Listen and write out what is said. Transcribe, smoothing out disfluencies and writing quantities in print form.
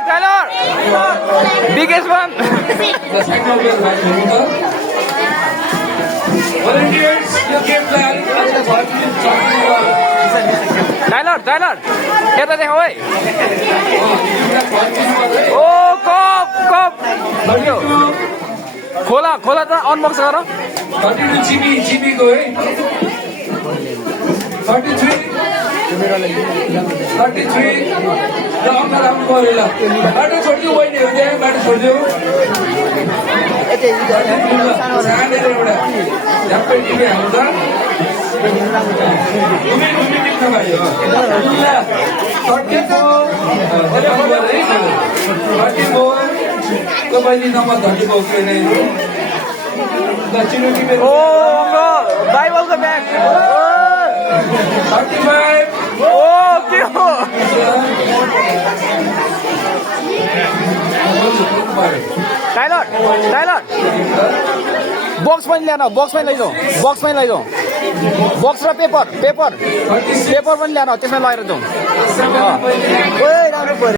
Tyler. Biggest one. Volunteers, you give flag. Tyler. यता देखा है ओ कप खोला त अनबक्स गर 32 GB को है 33 र अंकल आउनु पर्यो ल बाटो छोड्दियो बहिनीहरु त्यहाँ बाटो छोड्दियो सानेर एउटा झ्याप्पै टिभी हाल्छ घुमी टिप्न भयो ल 34 को बहिनी नम्बर 34 के नै ओ बाइबलको ब्याग 35 ओ के हो टाइलर बक्स पनि ल्याउन बक्स पनि लैजाऊ बक्स र पेपर पनि ल्याउन त्यसमा लगेर जाउँ